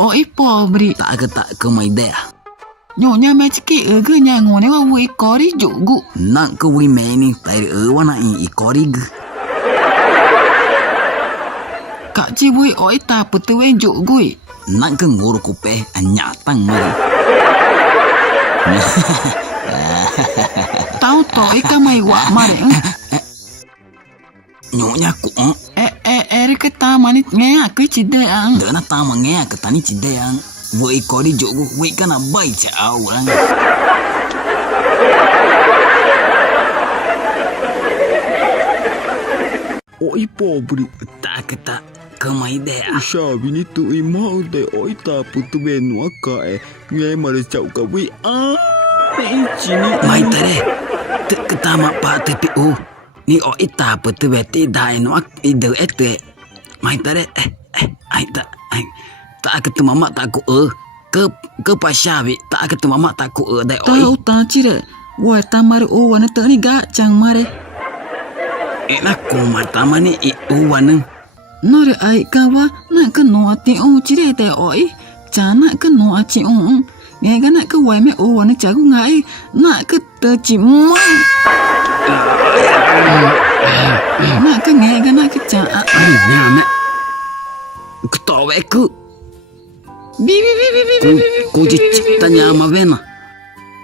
oi pobre. Tak ke mai dea. Nyonya mechiki ege nyangone wa wi kori jugu. Nak ke wi meni tai wana i korig. Kak ci wi oi ta putu wen jugu. Nak ke nguru kupe anyatang mari. Tau to ika mai wa mare. Nyonya ku Eri ke tamani nge aku cideang. dana tama nge ke tani cideang. Voi kori jogu wi kana bai cha awang. Oi pobre. Tak ke mai dea. Sabi ni tu imau de oi ta putu benu aka ngai mare chau ka wi chini. Mai tare. Te tama pa te pi u. Ni o ita putu beti dai no ak ide ete. Mai tare ai tak ke tu mama tak ku ke pasabi tak ke tu mama tak ku dai oi. Tau ta cire. Wa ta mare o wana te ni ga chang mare. Enak ku mata mani i uwan. Nore ai kawa na ke no ati o cire te oi. Chana ke no aci o. Nge ga na ke wa me o wana chagu ngai na ke te ci mo. Na ke nge ga na ke cha. Ai nyana. Ketawa ku. Bi. Ku ciptanya ama vena.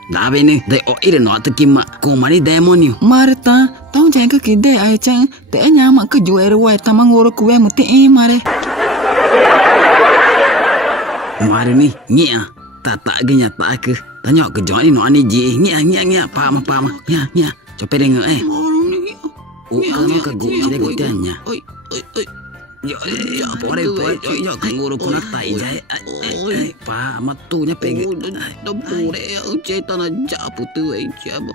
Dabe ni dai o ire no atakima ku mani demonio. Marta, tau jang ke kide ai chang te nyama ke juer wa ta mangoro ku we muti mare. Mari ni ngia tata genya tak ke tanya ke joni no ani ji ngia pa ma ngia cope deng kan gu cire gu tanya yo pore yo kanguru kuna tai jai pa matunya pege Dapure, cetana japu tu ai jabo.